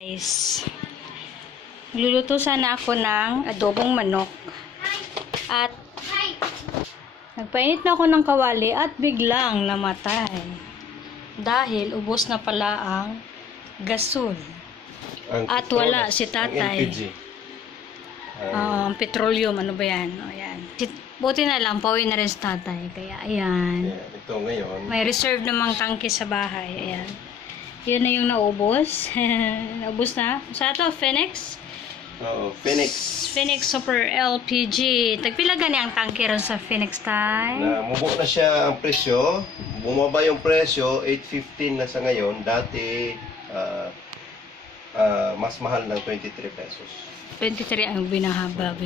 Guys, magluluto sana ako ng adobong manok at nagpainit na ako ng kawali at biglang namatay dahil ubos na pala ang gasol at wala si tatay. Ang petroleum, ano ba yan? O, yan. Buti na lang, pauwi na rin si tatay, kaya ayan. Ito ngayon, May reserve namang tangke sa bahay, ayan. Yun na yung naubos. Naubos na. Sa ito, Phoenix? oo, Phoenix. Phoenix Super LPG. Tagpila gani ang tangke ron sa Phoenix tayo? Mubo na siya ang presyo. Bumaba yung presyo, 8.15 na sa ngayon. Dati, mas mahal ng 23 pesos. 23 ang binaba.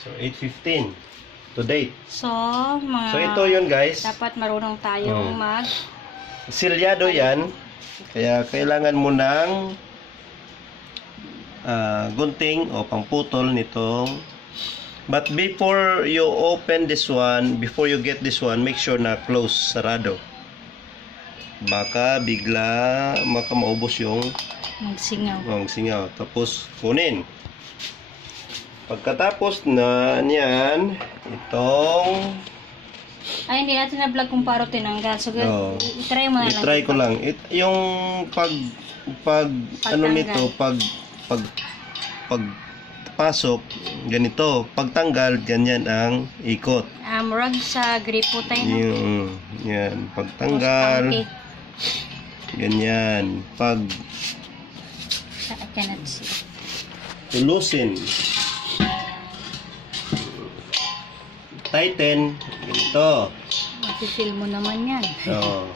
So, 8.15 to date. So, mga... So, ito yun guys. Dapat marunong tayong Silyado yan. Kaya kailangan mo ng gunting o pangputol nitong. But before you open this one, before you get this one, make sure na close, sarado. Baka bigla maubos yung magsingaw. Tapos kunin. Pagkatapos na niyan, itong ay, hindi natin na-vlog kung paano tinanggal. So, i-try mo na lang. I-try ko lang. Yung ano nito, pasok, ganito. Pagtanggal, ganyan ang ikot. Murag sa gripo tayo, no? Yan. Pagtanggal, ganyan. I cannot see. Loosen. Tighten. Ganito. Mati-feel mo naman yan. Oo.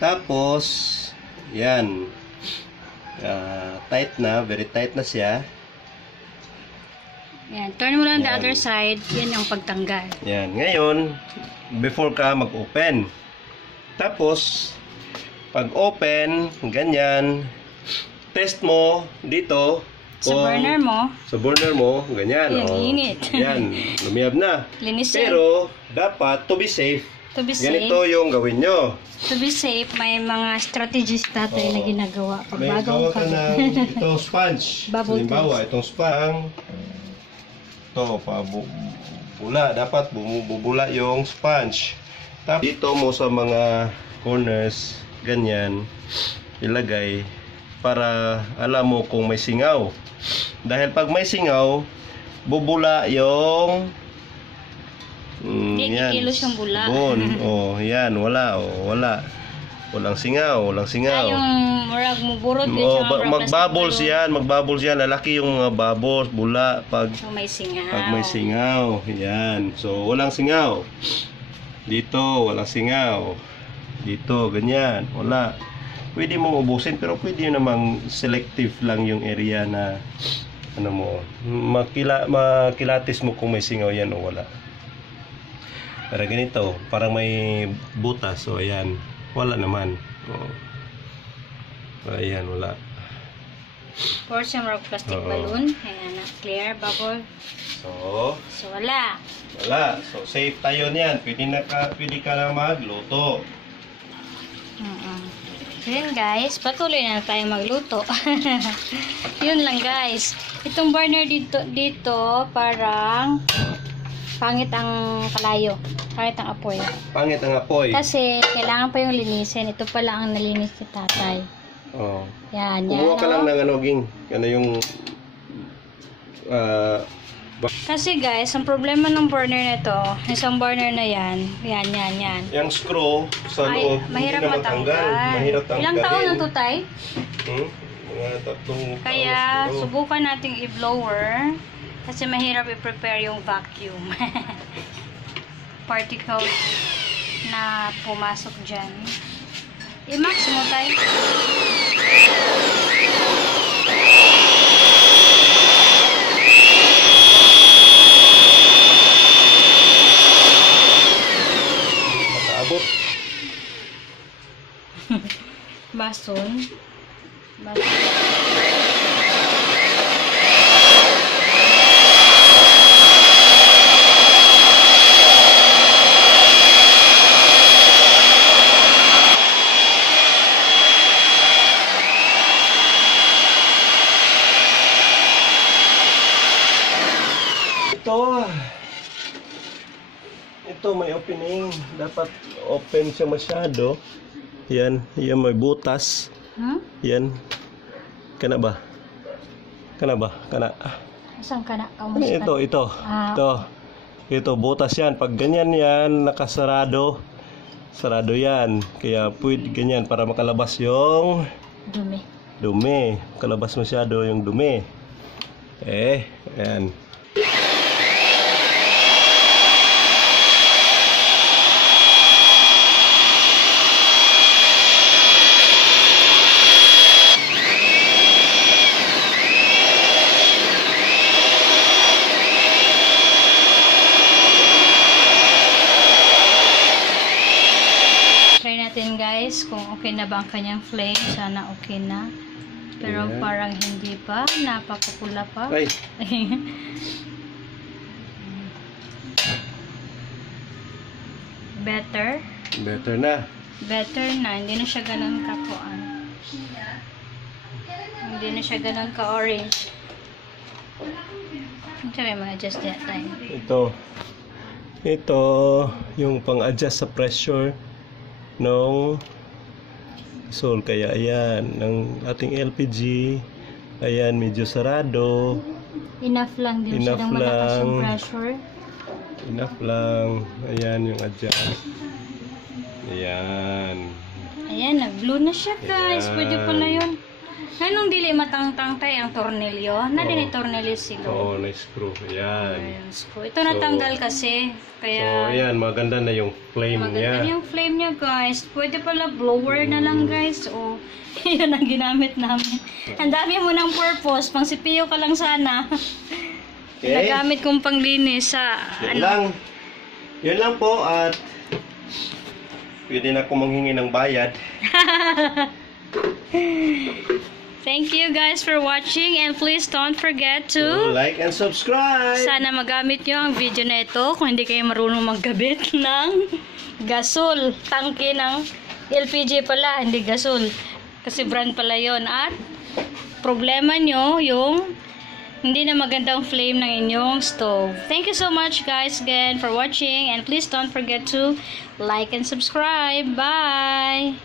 Tapos, yan. Tight na. Very tight na siya. Yan. Turn mo lang the other side. Yan yung pagtanggal. Yan. Ngayon, before ka mag-open. Tapos, pag open, ganyan, test mo dito. Sa burner mo. Sa burner mo, ganyan. Init. Yan, lumiyab na. Linisin. Pero, dapat, to be safe, ganito yung gawin nyo. To be safe, may mga strategies tatay na ginagawa. Pag May gawa ka ng itong sponge. Halimbawa, itong sponge. Ito, bula. Dapat bumubula yung sponge. Tapos, dito mo sa mga corners, ganyan, ilagay para alam mo kung may singaw. Dahil pag may singaw, bubula yung yan, kilos yung bula. Yan, wala. Walang singaw. Yung murag muburot yun magbubbles yan, lalaki yung mga bubbles, bula pag may singaw. Yan. So, walang singaw. Dito, walang singaw. Dito, ganyan, wala. Pwede mong ubusin, pero pwede namang selective lang yung area na ano mo, makilatis mo kung may singaw yan o wala. Para ganito, parang may butas. So ayan, wala naman. Ayan, wala. Pour some plastic balloon. Ayan na, clear bubble. So wala. So safe tayo niyan. Pwede ka na magluto. Yun guys, patuloy na tayo magluto. Yun lang guys. Itong burner dito parang pangit ang kalayo. Pangit ang apoy. Kasi kailangan pa yung linisin. Ito pala ang nalinis ni tatay. Yan. Kumuha ka lang ng ging. Ano yung kasi guys, ang problema ng burner nito, isang burner na yan. Yung screw sa loob, mahirap matanggal. Ilang taon na to, tay? Mga 3 taon. Kaya, subukan nating i-blower kasi mahirap i-prepare yung vacuum. Particle na pumasok dyan. I-max mo, tay. Bason. ito may opening. Dapat open siya masyado. Yan, yan may butas. Hmm? Yan. Kana ba? Kana ba? Kana. Saan ka na? Ito. Ito, butas yan. Pag ganyan yan, nakasarado. Sarado yan. Kaya pwede ganyan para makalabas yung dumi. Makalabas masyado yung dumi. Ayan. Try natin guys kung okay na ba ang kanyang flame. Sana okay na. Pero Yeah. parang hindi pa. Napapapula pa. Ay, Better. better na. Better na. Hindi na siya ganun kakuan. Hindi na siya ganun ka-orange. Sabi mo, adjust that time. Ito yung pang-adjust sa pressure ng sol. Kaya ayan, ng ating LPG, ayan, medyo sarado. Enough lang din siya ng malakas yung pressure. Enough lang. Ayan yung adjust. Ayan. Ayan, nag-blue na siya guys. Ayan. Pwede pala yun. Nganong dili matangtang tayo ang tornilyo? Na din tornilyo silo. Oo, na-screw. Ayan. Ayan, screw. Ito natanggal kasi. So, Kaya ayan, maganda na yung flame maganda niya. yung flame niya guys. Pwede pala blower na lang guys. O, yun ang ginamit namin. Ang dami mo ng purpose. Pang CPU ka lang sana. Okay. Nagamit kong panglinis sa Yun lang. Yun lang po at pwede na akong manghingi ng bayad. Thank you guys for watching and please don't forget to Like and subscribe! sana magamit nyo ang video na ito kung hindi kayo marunong maggabit ng gasol. Tangke ng LPG pala, hindi gasol. Kasi brand pala yon. At problema nyo yung hindi na magandang flame ng inyong stove. Thank you so much guys again for watching and please don't forget to like and subscribe. Bye!